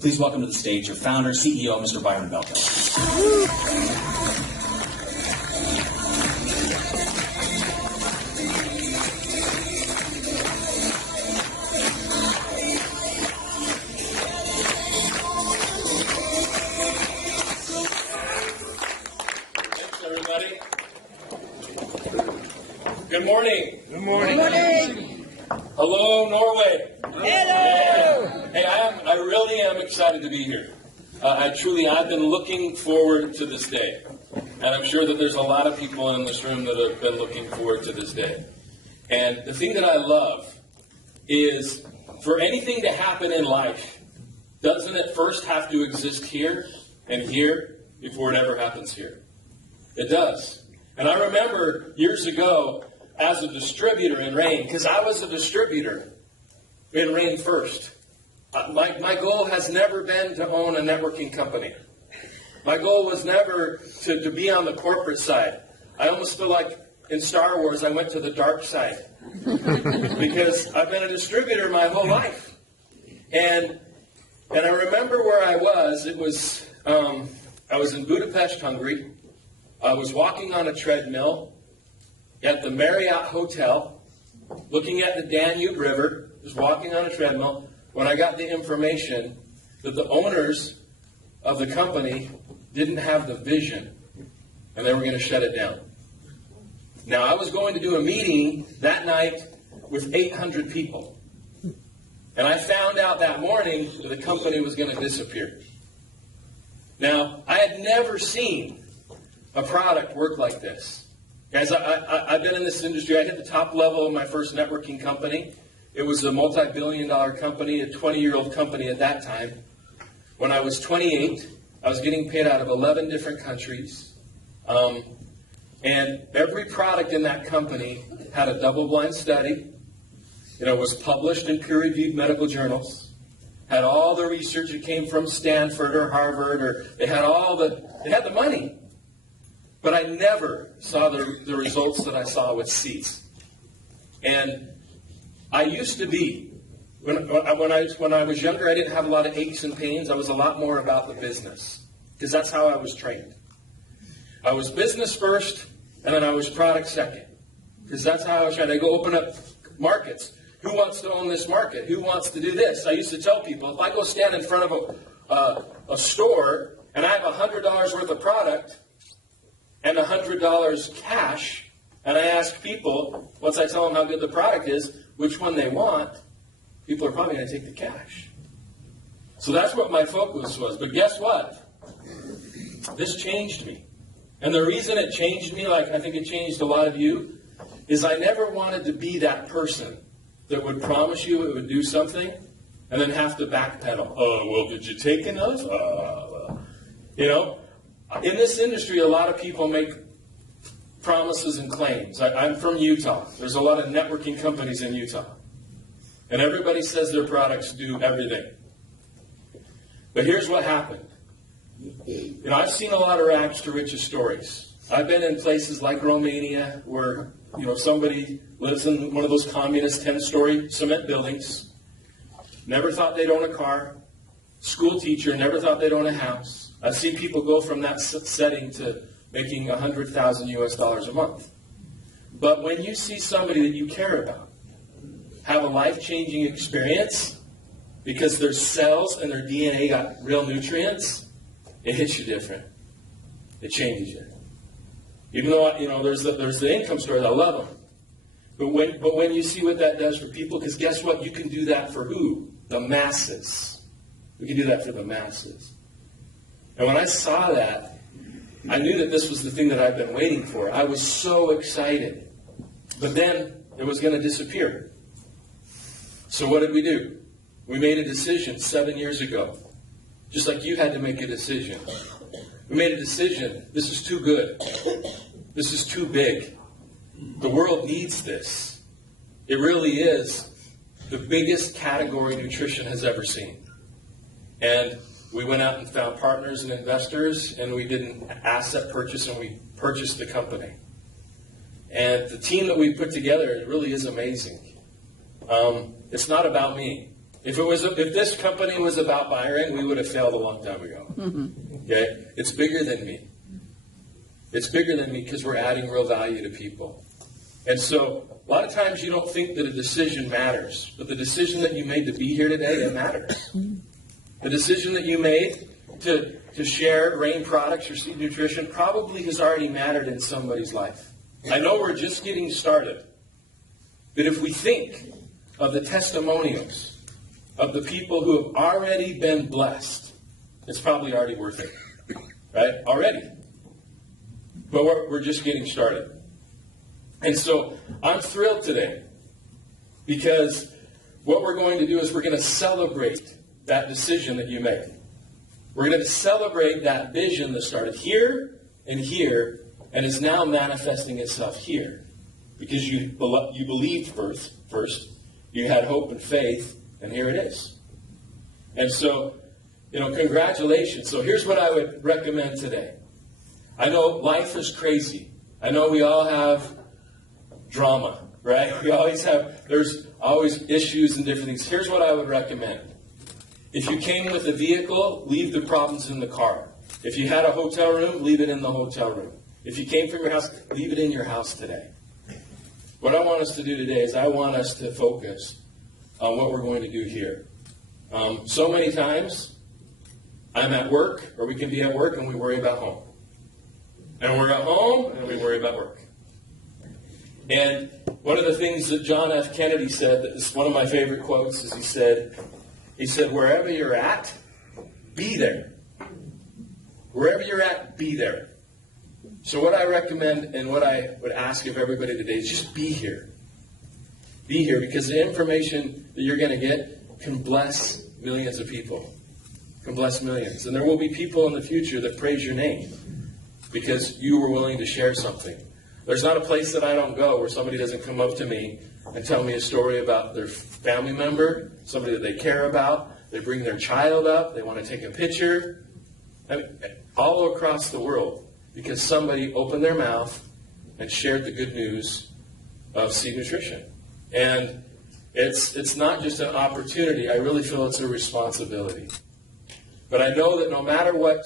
Please welcome to the stage your founder, CEO, Mr. Byron Belka. Thanks, everybody. Good morning. Good morning. Good morning. Hello, Norway. Hello. Hey, I really am excited to be here. I've been looking forward to this day. And I'm sure that there's a lot of people in this room that have been looking forward to this day. And the thing that I love is for anything to happen in life, doesn't it first have to exist here and here before it ever happens here? It does. And I remember years ago as a distributor in Rain, because I was a distributor in Rain first. My goal has never been to own a networking company. My goal was never to be on the corporate side. I almost feel like in Star Wars I went to the dark side because I've been a distributor my whole life. And I remember where I was. It was I was in Budapest, Hungary. I was walking on a treadmill at the Marriott Hotel, looking at the Danube River, just walking on a treadmill, when I got the information that the owners of the company didn't have the vision, and they were going to shut it down. Now, I was going to do a meeting that night with 800 people, and I found out that morning that the company was going to disappear. Now, I had never seen a product work like this. Guys, I've been in this industry. I hit the top level of my first networking company. It was a multi-billion-dollar company, a 20-year-old company at that time. When I was 28, I was getting paid out of 11 different countries. And every product in that company had a double-blind study. It was published in peer-reviewed medical journals. Had all the research that came from Stanford or Harvard, or they had the money. But I never saw the results that I saw with seats. And I used to be, when I was younger, I didn't have a lot of aches and pains. I was a lot more about the business, because that's how I was trained. I was business first, and then I was product second, because that's how I was trained. I go open up markets. Who wants to own this market? Who wants to do this? I used to tell people, if I go stand in front of a store, and I have $100 worth of product, and $100 cash, and I ask people, once I tell them how good the product is, which one they want, people are probably going to take the cash. So that's what my focus was. But guess what? This changed me. And the reason it changed me, like I think it changed a lot of you, is I never wanted to be that person that would promise you it would do something and then have to backpedal. Oh, well, did you take enough? In this industry, a lot of people make promises and claims. I'm from Utah. There's a lot of networking companies in Utah. And everybody says their products do everything. But here's what happened. I've seen a lot of rags to riches stories. I've been in places like Romania where, somebody lives in one of those communist 10-story cement buildings. Never thought they'd own a car. School teacher, never thought they'd own a house. I've seen people go from that setting to making $100,000 US a month. But when you see somebody that you care about have a life-changing experience because their cells and their DNA got real nutrients, it hits you different. It changes you. Even though, there's the income stories, I love them. But when you see what that does for people, because guess what? You can do that for who? The masses. We can do that for the masses. And when I saw that, I knew that this was the thing that I've been waiting for. I was so excited. But then it was going to disappear. So what did we do? We made a decision 7 years ago. Just like you had to make a decision. We made a decision. This is too good. This is too big. The world needs this. It really is the biggest category nutrition has ever seen. And we went out and found partners and investors, and we did an asset purchase, and we purchased the company. And the team that we put together, it really is amazing. It's not about me. If this company was about Byron, we would have failed a long time ago. Okay? It's bigger than me. It's bigger than me because we're adding real value to people. And so a lot of times you don't think that a decision matters, but the decision that you made to be here today, it matters. The decision that you made to share Rain products or Seed Nutrition probably has already mattered in somebody's life. I know we're just getting started, but if we think of the testimonials of the people who have already been blessed, it's probably already worth it, right? Already. But we're just getting started. And so I'm thrilled today because what we're going to do is we're going to celebrate that decision that you made. We're going to celebrate that vision that started here and is now manifesting itself here. Because you believed first, you had hope and faith, and here it is. And so, congratulations. So here's what I would recommend today. I know life is crazy. I know we all have drama, right? There's always issues and different things. Here's what I would recommend. If you came with a vehicle, leave the problems in the car. If you had a hotel room, leave it in the hotel room. If you came from your house, leave it in your house today. What I want us to do today is I want us to focus on what we're going to do here. So many times, I'm at work, or we can be at work, and we worry about home. And we're at home, and we worry about work. And one of the things that John F. Kennedy said, that is one of my favorite quotes, is he said, wherever you're at, be there. Wherever you're at, be there. So what I recommend and what I would ask of everybody today is just be here. Be here, because the information that you're going to get can bless millions of people. Can bless millions. And there will be people in the future that praise your name because you were willing to share something. There's not a place that I don't go where somebody doesn't come up to me and tell me a story about their family member, somebody that they care about. They bring their child up. They want to take a picture. All across the world, because somebody opened their mouth and shared the good news of Seed Nutrition. And it's not just an opportunity. I really feel it's a responsibility. But I know that no matter what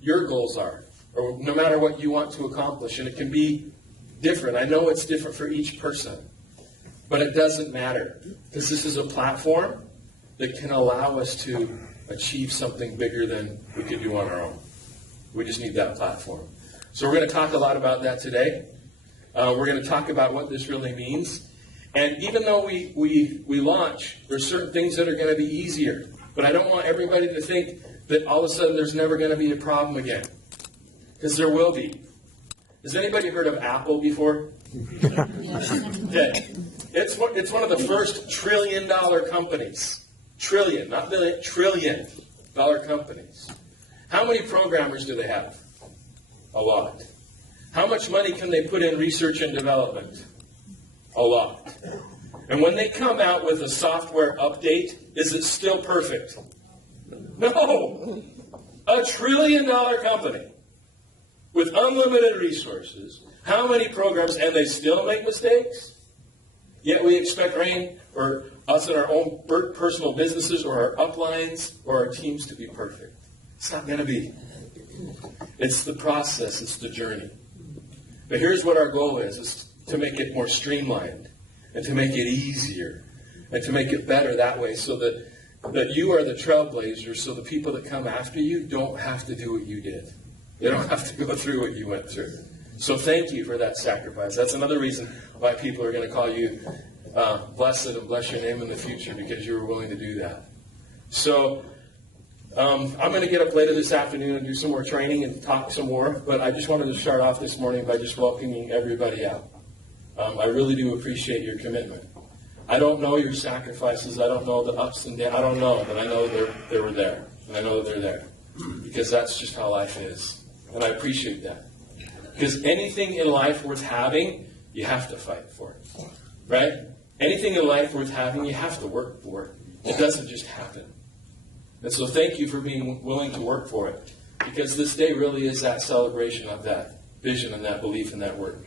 your goals are, or no matter what you want to accomplish, and it can be different. I know it's different for each person. But it doesn't matter, because this is a platform that can allow us to achieve something bigger than we could do on our own. We just need that platform. So we're going to talk a lot about that today. We're going to talk about what this really means. And even though we launch, there's certain things that are going to be easier. But I don't want everybody to think that all of a sudden there's never going to be a problem again. Because there will be. Has anybody heard of Apple before? Okay. It's one of the first $1 trillion companies. Trillion, not billion, $1 trillion companies. How many programmers do they have? A lot. How much money can they put in research and development? A lot. And when they come out with a software update, is it still perfect? No! $1 trillion company with unlimited resources. How many programs, and they still make mistakes? Yet we expect Rain, or us in our own personal businesses, or our uplines, or our teams to be perfect. It's not going to be. It's the process. It's the journey. But here's what our goal is to make it more streamlined, and to make it easier, and to make it better that way, so that you are the trailblazers, so the people that come after you don't have to do what you did. They don't have to go through what you went through. So thank you for that sacrifice. That's another reason why people are going to call you blessed and bless your name in the future, because you were willing to do that. So I'm going to get up later this afternoon and do some more training and talk some more, but I just wanted to start off this morning by just welcoming everybody out. I really do appreciate your commitment. I don't know your sacrifices. I don't know the ups and downs. I don't know, but I know they were there. And I know that they're there, because that's just how life is. And I appreciate that. Because anything in life worth having, you have to fight for it. Right? Anything in life worth having, you have to work for it. It doesn't just happen. And so thank you for being willing to work for it. Because this day really is that celebration of that vision and that belief and that work.